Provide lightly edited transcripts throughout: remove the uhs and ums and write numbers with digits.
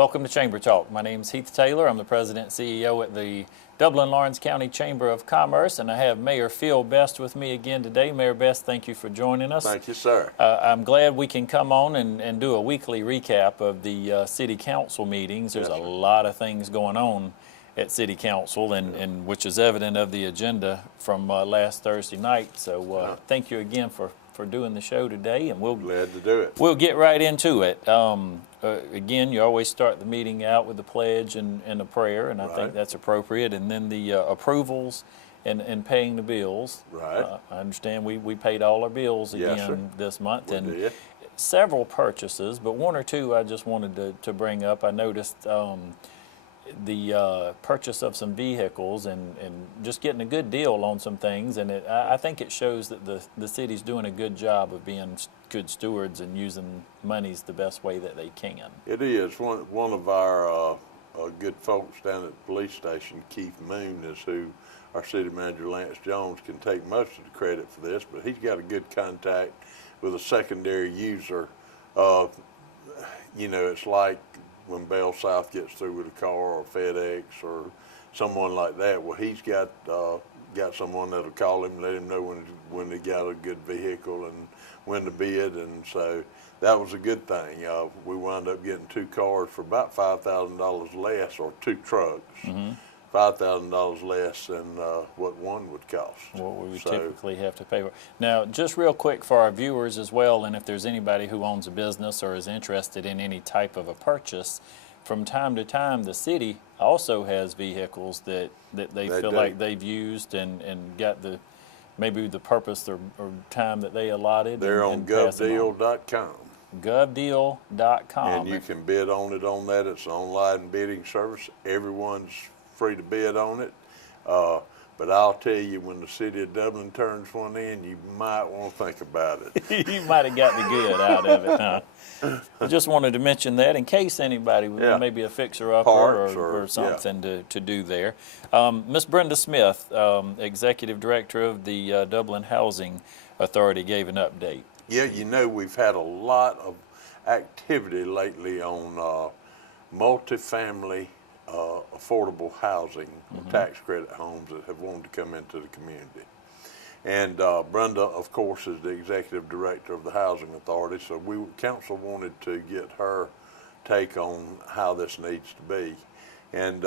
Welcome to Chamber Talk. My name is Heath Taylor. I'm the President and CEO at the Dublin-Lawrence County Chamber of Commerce, and I have Mayor Phil Best with me again today. Mayor Best, thank you for joining us. Thank you, sir. I'm glad we can come on and do a weekly recap of the City Council meetings. There's a lot of things going on at City Council, and which is evident of the agenda from last Thursday night. So thank you again for doing the show today, and glad to do it. We'll get right into it. Again, you always start the meeting out with the pledge and a prayer, and I think that's appropriate, and then the approvals and paying the bills. Right. I understand we paid all our bills again this month, and did. Several purchases, but one or two I just wanted to bring up. I noticed the purchase of some vehicles and just getting a good deal on some things, and I think it shows that the city's doing a good job of being good stewards and using monies the best way that they can. It is. One of our good folks down at the police station, Keith Moon, is who our city manager Lance Jones can take most of the credit for this, but he's got a good contact with a secondary user. You know, it's like when Bell South gets through with a car or FedEx or someone like that, well, he's got someone that'll call him and let him know when they got a good vehicle and when to bid, and so that was a good thing. We wound up getting 2 cars for about $5,000 less, or 2 trucks, $5,000 less than what one would cost. What we would typically have to pay for. Now, just real quick for our viewers as well, and if there's anybody who owns a business or is interested in any type of a purchase, from time to time the city also has vehicles that they feel like they've used and got maybe the purpose or time that they allotted. They're on govdeal.com. Govdeal.com. And you can bid on it on that. It's an online bidding service. Everyone's free to bid on it. But I'll tell you, when the city of Dublin turns one in, you might want to think about it. You might have got the good out of it, huh? I just wanted to mention that in case anybody, maybe a fixer-upper or something to do there. Miss Brenda Smith, Executive Director of the Dublin Housing Authority, gave an update. Yeah, you know, we've had a lot of activity lately on multifamily affordable housing, tax credit homes that have wanted to come into the community. And Brenda, of course, is the Executive Director of the Housing Authority, so council wanted to get her take on how this needs to be. And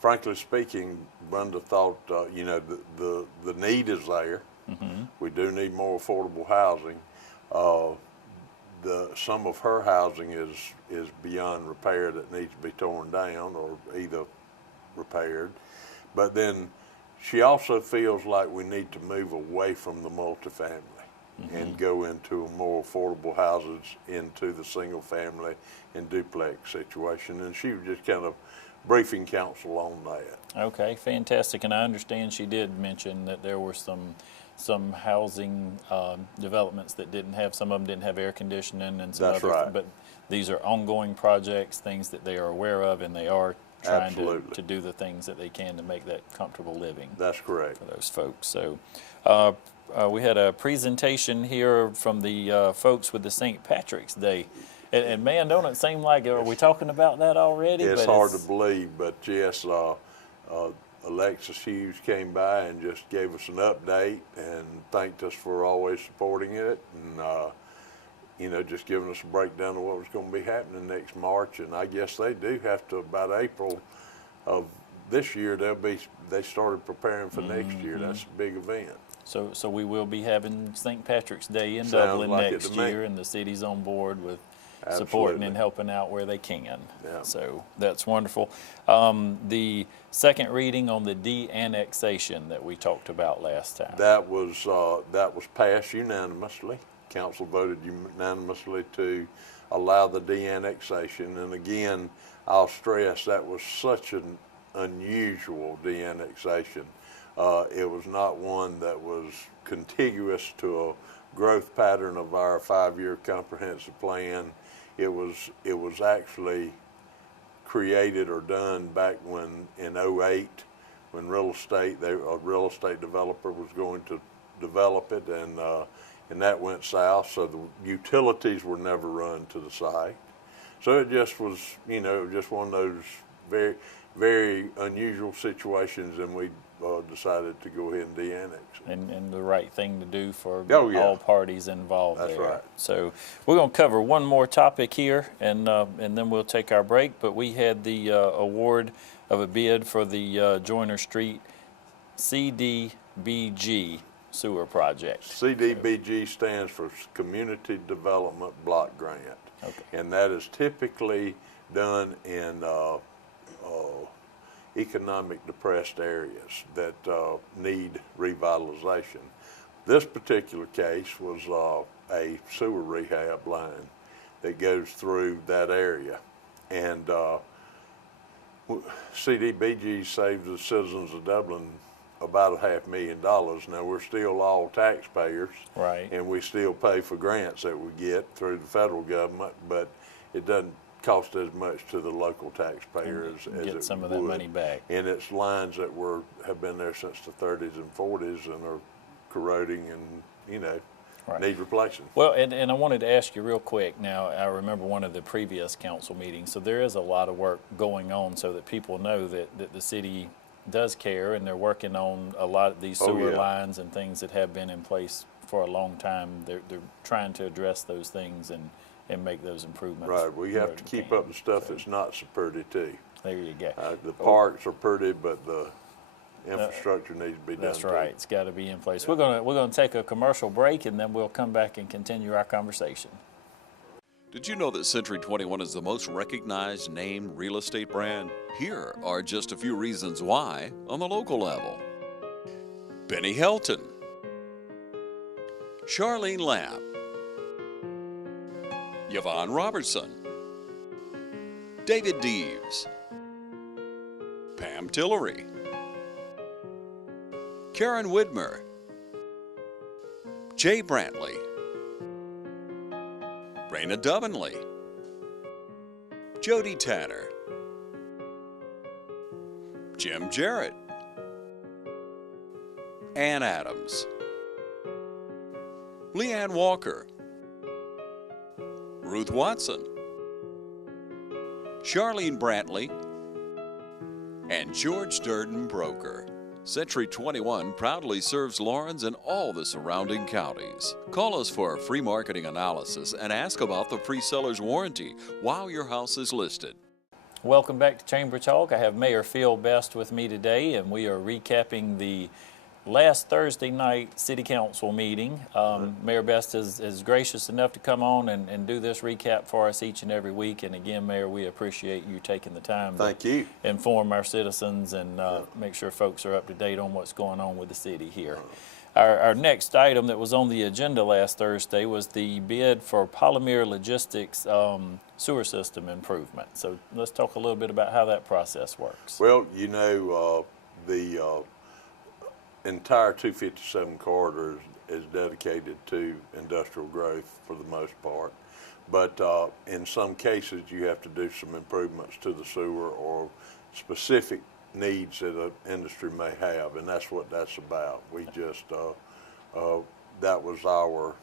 frankly speaking, Brenda thought, you know, the need is there. We do need more affordable housing. Some of her housing is beyond repair, that needs to be torn down or either repaired. But then she also feels like we need to move away from the multifamily and go into more affordable houses, into the single family and duplex situation. And she was just kind of briefing council on that. Okay, fantastic. And I understand she did mention that there were some housing developments that some of them didn't have air conditioning and some other, but these are ongoing projects, things that they are aware of, and they are trying to do the things that they can to make that comfortable living. That's correct. For those folks. So we had a presentation here from the folks with the St. Patrick's Day. And man, don't it seem like, are we talking about that already? It's hard to believe, but yes, Alexis Hughes came by and just gave us an update and thanked us for always supporting it, and you know, just giving us a breakdown of what was going to be happening next March. And I guess they do have to, about April of this year, they started preparing for next year. That's a big event. So we will be having St. Patrick's Day in Dublin next year, and the city's on board with supporting and helping out where they can. Yeah. So that's wonderful. The second reading on the de-annexation that we talked about last time. That was passed unanimously. Council voted unanimously to allow the de-annexation. And again, I'll stress that was such an unusual de-annexation. It was not one that was contiguous to a growth pattern of our 5-year comprehensive plan. It was actually created or done back when in 2008, when a real estate developer was going to develop it, and that went south. So the utilities were never run to the site. So it just was, just one of those very, very unusual situations, and we decided to go ahead and de-annex it. And the right thing to do for Oh, yeah. all parties involved That's there. right. So we're going to cover one more topic here, and then we'll take our break. But we had the award of a bid for the Joyner Street CDBG sewer project. CDBG stands for Community Development Block Grant. Okay. And that is typically done in economic depressed areas that need revitalization. This particular case was a sewer rehab line that goes through that area. And CDBG saved the citizens of Dublin about $500,000. Now, we're still all taxpayers, Right. and we still pay for grants that we get through the federal government, but it doesn't cost as much to the local taxpayer as it Get some of would. that money back. And it's lines that have been there since the 30s and 40s and are corroding and, Right. need replacing. Well, and I wanted to ask you real quick. Now, I remember one of the previous council meetings, so there is a lot of work going on so that people know that the city does care, and they're working on a lot of these sewer yeah. lines and things that have been in place for a long time. They're trying to address those things and make those improvements. Right, we have to keep up the stuff that's not so pretty too. There you go. The parks are pretty, but the infrastructure needs to be done. That's right. It's got to be in place. We're gonna take a commercial break, and then we'll come back and continue our conversation. Did you know that Century 21 is the most recognized name real estate brand? Here are just a few reasons why on the local level. Benny Helton, Charlene Lamb, Yvonne Robertson, David Deeves, Pam Tillery, Karen Widmer, Jay Brantley, Raina Dubinley, Jody Tanner, Jim Jarrett, Ann Adams, Leanne Walker, Ruth Watson, Charlene Brantley, and George Durden Broker. Century 21 proudly serves Lawrence and all the surrounding counties. Call us for a free marketing analysis and ask about the pre-seller's warranty while your house is listed. Welcome back to Chamber Talk. I have Mayor Phil Best with me today, and we are recapping the last Thursday night City Council meeting. Mayor Best is gracious enough to come on and do this recap for us each and every week. And again, Mayor, we appreciate you taking the time to inform our citizens and make sure folks are up to date on what's going on with the city here. Our next item that was on the agenda last Thursday was the bid for Polymer Logistics sewer system improvement. So let's talk a little bit about how that process works. Well, the entire 257 corridor is dedicated to industrial growth for the most part. But in some cases, you have to do some improvements to the sewer or specific needs that an industry may have, and that's what that's about. We just, that was our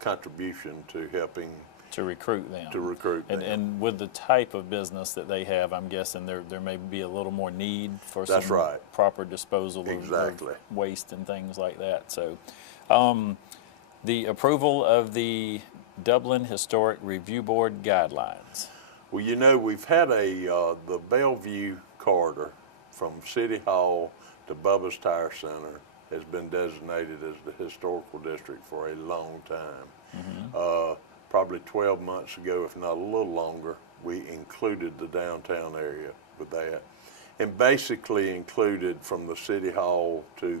contribution to helping to recruit them. And with the type of business that they have, I'm guessing there may be a little more need for some proper disposal of waste and things like that. So the approval of the Dublin Historic Review Board guidelines. Well, we've had the Bellevue corridor from City Hall to Bubba's Tire Center has been designated as the historical district for a long time. Probably 12 months ago, if not a little longer, we included the downtown area with that, and basically included from the City Hall to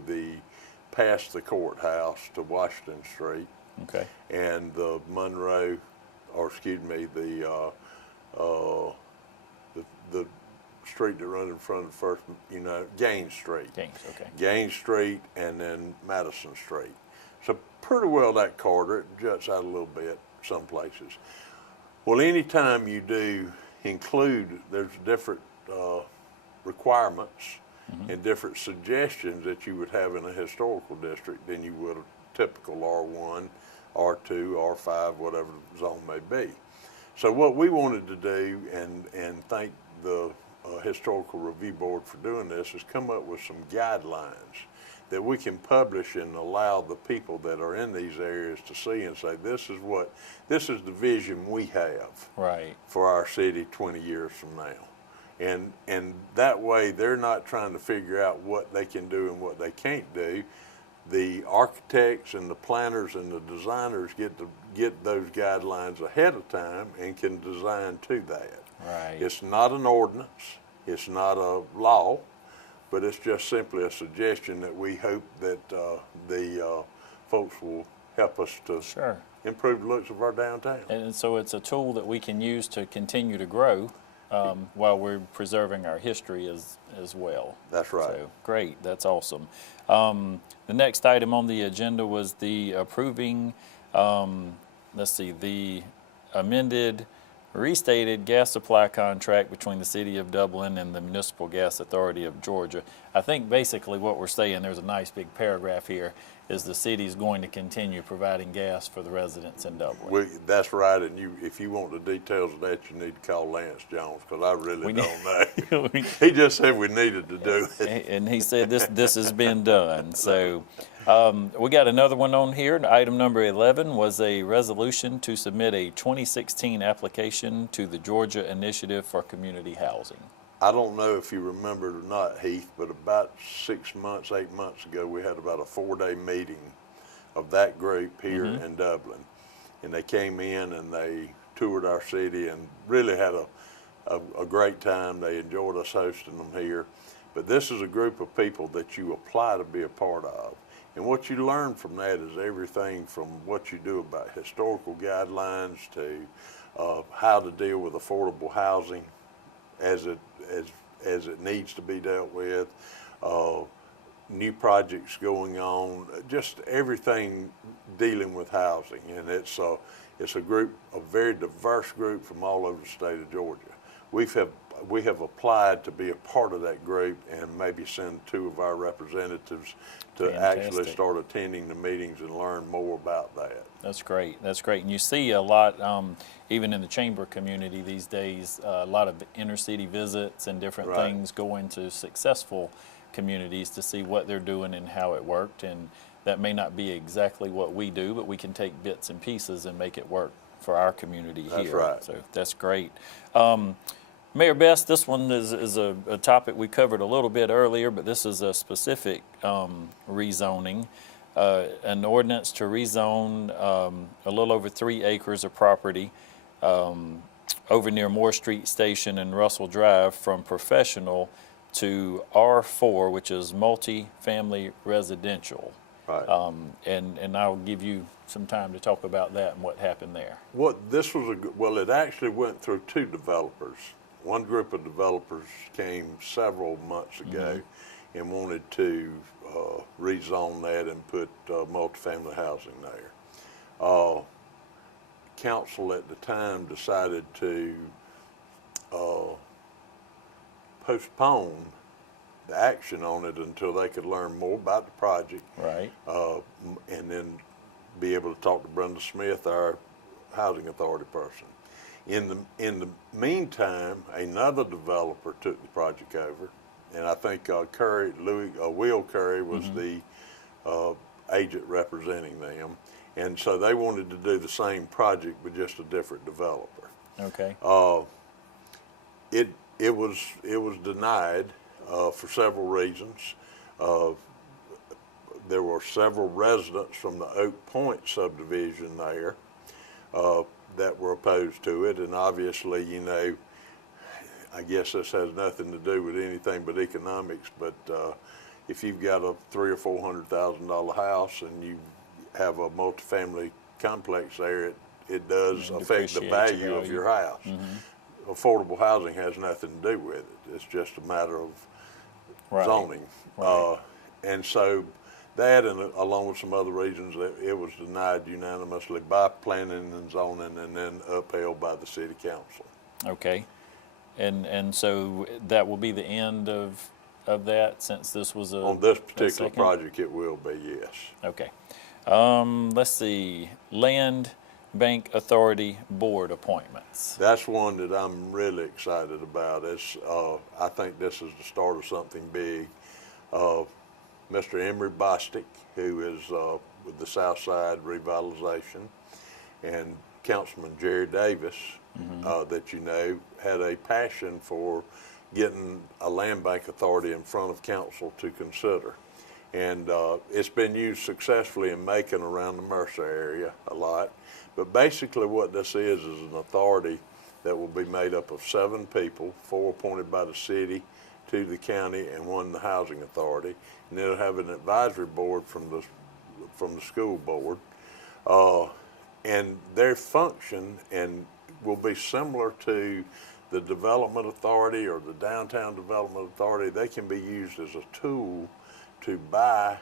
past the courthouse to Washington Street, and the Monroe, or excuse me, the street that runs in front of the first, Gaines Street. Gaines Street, and then Madison Street. So pretty well that corridor, it juts out a little bit some places. Well, anytime you do include, there's different requirements and different suggestions that you would have in a historical district than you would a typical R1, R2, R5, whatever the zone may be. So what we wanted to do, and thank the Historical Review Board for doing this, is come up with some guidelines that we can publish and allow the people that are in these areas to see and say, this is the vision we have Right. for our city 20 years from now. And that way they're not trying to figure out what they can do and what they can't do. The architects and the planners and the designers get those guidelines ahead of time and can design to that. Right. It's not an ordinance, it's not a law, but it's just simply a suggestion that we hope that the folks will help us to Sure. improve the looks of our downtown. And so it's a tool that we can use to continue to grow while we're preserving our history as well. That's right. So, great, that's awesome. The next item on the agenda was the approving, the amended, restated gas supply contract between the City of Dublin and the Municipal Gas Authority of Georgia. I think basically what we're saying, there's a nice big paragraph here, is the city's going to continue providing gas for the residents in Dublin. That's right, and if you want the details of that, you need to call Lance Jones, because I really don't know. He just said we needed to do it. And he said this has been done. So we got another one on here. Item number 11 was a resolution to submit a 2016 application to the Georgia Initiative for Community Housing. I don't know if you remember it or not, Heath, but about 8 months ago, we had about a 4-day meeting of that group here in Dublin. And they came in and they toured our city and really had a great time. They enjoyed us hosting them here. But this is a group of people that you apply to be a part of. And what you learn from that is everything from what you do about historical guidelines to how to deal with affordable housing as it needs to be dealt with, new projects going on, just everything dealing with housing. And it's a group, a very diverse group from all over the state of Georgia. We have applied to be a part of that group and maybe send 2 of our representatives to actually start attending the meetings and learn more about that. That's great. That's great. And you see a lot, even in the chamber community these days, a lot of inner city visits and different things going to successful communities to see what they're doing and how it worked. And that may not be exactly what we do, but we can take bits and pieces and make it work for our community here. That's right. So that's great. Mayor Best, this one is a topic we covered a little bit earlier, but this is a specific rezoning. An ordinance to rezone a little over 3 acres of property over near Moore Street Station and Russell Drive from professional to R4, which is multi-family residential. Right. And I'll give you some time to talk about that and what happened there. It actually went through 2 developers. One group of developers came several months ago and wanted to rezone that and put multifamily housing there. Council at the time decided to postpone the action on it until they could learn more about the project. Right. And then be able to talk to Brenda Smith, our housing authority person. In the meantime, another developer took the project over, and I think Will Curry was the agent representing them, and so they wanted to do the same project with just a different developer. Okay. It was denied for several reasons. There were several residents from the Oak Point subdivision there that were opposed to it, and obviously, you know, I guess this has nothing to do with anything but economics, but if you've got a $300,000 or $400,000 house and you have a multifamily complex there, it does affect the value of your house. Affordable housing has nothing to do with it. It's just a matter of zoning. Right. And so that, and along with some other reasons, it was denied unanimously by planning and zoning and then upheld by the city council. Okay. And so that will be the end of that, since this was on this particular project, it will be, yes. Okay. Let's see. Land Bank Authority Board appointments. That's one that I'm really excited about. I think this is the start of something big. Mr. Emery Bostic, who is with the South Side Revitalization, and Councilman Jerry Davis, that you know, had a passion for getting a land bank authority in front of council to consider. And it's been used successfully in Macon around the Mercer area a lot. But basically what this is an authority that will be made up of 7 people, 4 appointed by the city, 2 the county, and 1 the housing authority. And it'll have an advisory board from the school board. And their function and will be similar to the development authority or the downtown development authority. They can be used as a tool to buy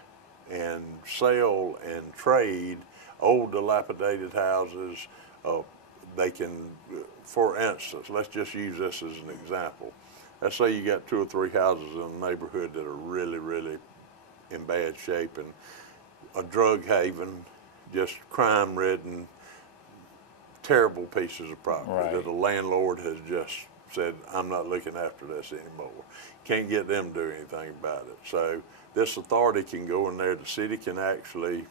and sell and trade old dilapidated houses. They can, for instance, let's just use this as an example. Let's say you got 2 or 3 houses in a neighborhood that are really, really in bad shape and a drug haven, just crime-ridden, terrible pieces of property that the landlord has just said, I'm not looking after this anymore. Can't get them to do anything about it. So this authority can go in there. The city can actually,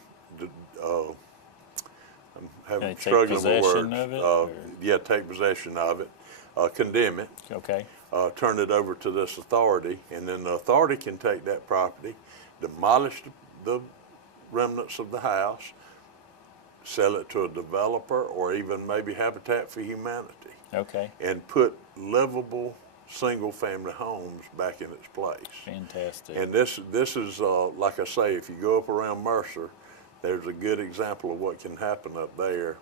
I'm struggling with words. Take possession of it, condemn it. Okay. Turn it over to this authority, and then the authority can take that property, demolish the remnants of the house, sell it to a developer or even maybe Habitat for Humanity. Okay. And put livable single-family homes back in its place. Fantastic. And this is, like I say, if you go up around Mercer, there's a good example of what can happen up there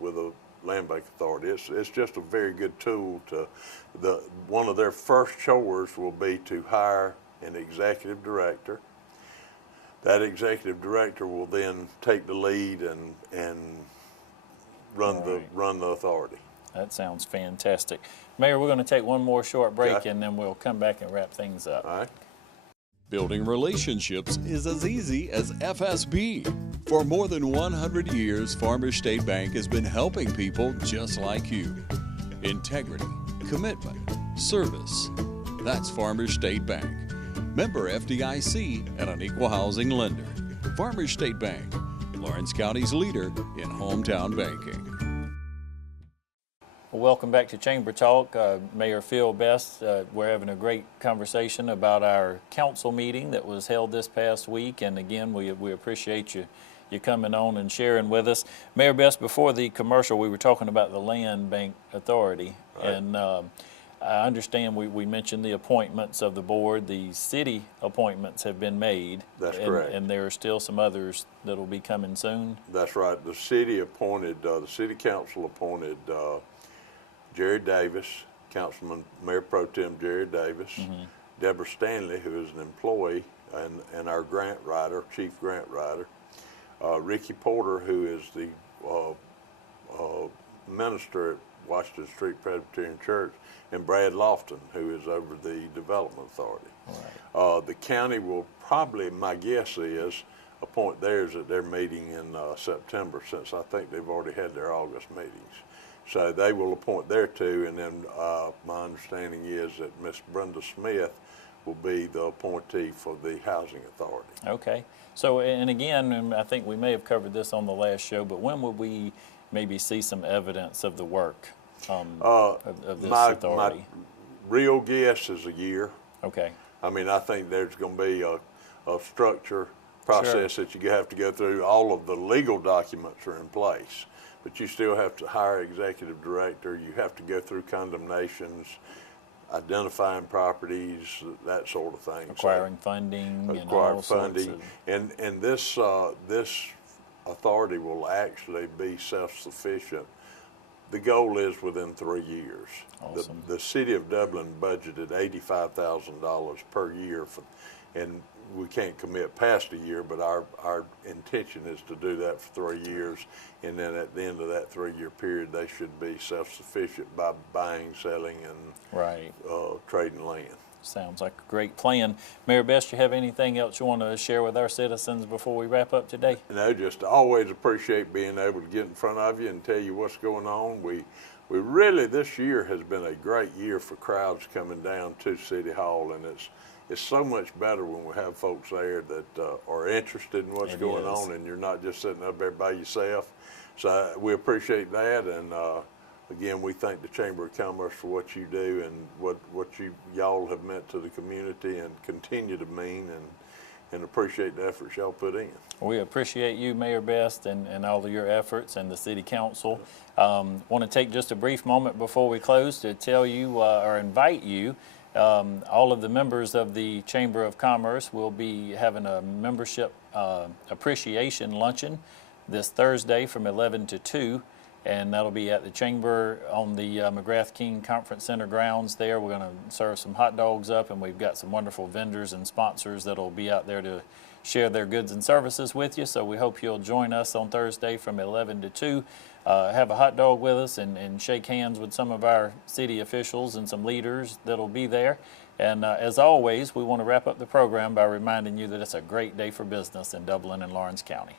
with a land bank authority. It's just a very good tool to, one of their first chores will be to hire an executive director. That executive director will then take the lead and run the authority. That sounds fantastic. Mayor, we're going to take one more short break, Okay. and then we'll come back and wrap things up. All right. Building relationships is as easy as FSB. For more than 100 years, Farmers State Bank has been helping people just like you. Integrity, commitment, service. That's Farmers State Bank. Member FDIC and an equal housing lender. Farmers State Bank, Lawrence County's leader in hometown banking. Well, welcome back to Chamber Talk. Mayor Phil Best, we're having a great conversation about our council meeting that was held this past week. And again, we appreciate you coming on and sharing with us. Mayor Best, before the commercial, we were talking about the Land Bank Authority. Right. And I understand we mentioned the appointments of the board. The city appointments have been made. That's correct. And there are still some others that will be coming soon. That's right. The city appointed, the city council appointed Jerry Davis, Councilman Mayor Pro Tem Jerry Davis, Deborah Stanley, who is an employee and our grant writer, chief grant writer, Ricky Porter, who is the minister at Washington Street Presbyterian Church, and Brad Lofton, who is over the Development Authority. Right. The county will probably, my guess is, appoint theirs at their meeting in September, since I think they've already had their August meetings. So they will appoint their 2, and then my understanding is that Miss Brenda Smith will be the appointee for the Housing Authority. Okay. So, and again, and I think we may have covered this on the last show, but when will we maybe see some evidence of the work of this authority? My real guess is a year. Okay. I mean, I think there's going to be a structure process that you have to go through. All of the legal documents are in place, but you still have to hire executive director. You have to go through condemnations, identifying properties, that sort of thing. Acquiring funding and all sorts of... And this authority will actually be self-sufficient. The goal is within 3 years. Awesome. The city of Dublin budgeted $85,000 per year, and we can't commit past a year, but our intention is to do that for 3 years, and then at the end of that 3-year period, they should be self-sufficient by buying, selling, and trading land. Sounds like a great plan. Mayor Best, you have anything else you want to share with our citizens before we wrap up today? Just always appreciate being able to get in front of you and tell you what's going on. We really, this year has been a great year for crowds coming down to City Hall, and it's so much better when we have folks there that are interested in what's going on, and you're not just sitting up there by yourself. So we appreciate that, and again, we thank the Chamber of Commerce for what you do and what y'all have meant to the community and continue to mean, and appreciate the efforts y'all put in. We appreciate you, Mayor Best, and all of your efforts, and the City Council. Want to take just a brief moment before we close to tell you or invite you, all of the members of the Chamber of Commerce will be having a membership appreciation luncheon this Thursday from 11 to 2. And that'll be at the Chamber on the McGrath King Conference Center grounds there. We're going to serve some hot dogs up, and we've got some wonderful vendors and sponsors that'll be out there to share their goods and services with you. So we hope you'll join us on Thursday from 11 to 2. Have a hot dog with us and shake hands with some of our city officials and some leaders that'll be there. And as always, we want to wrap up the program by reminding you that it's a great day for business in Dublin and Lawrence County.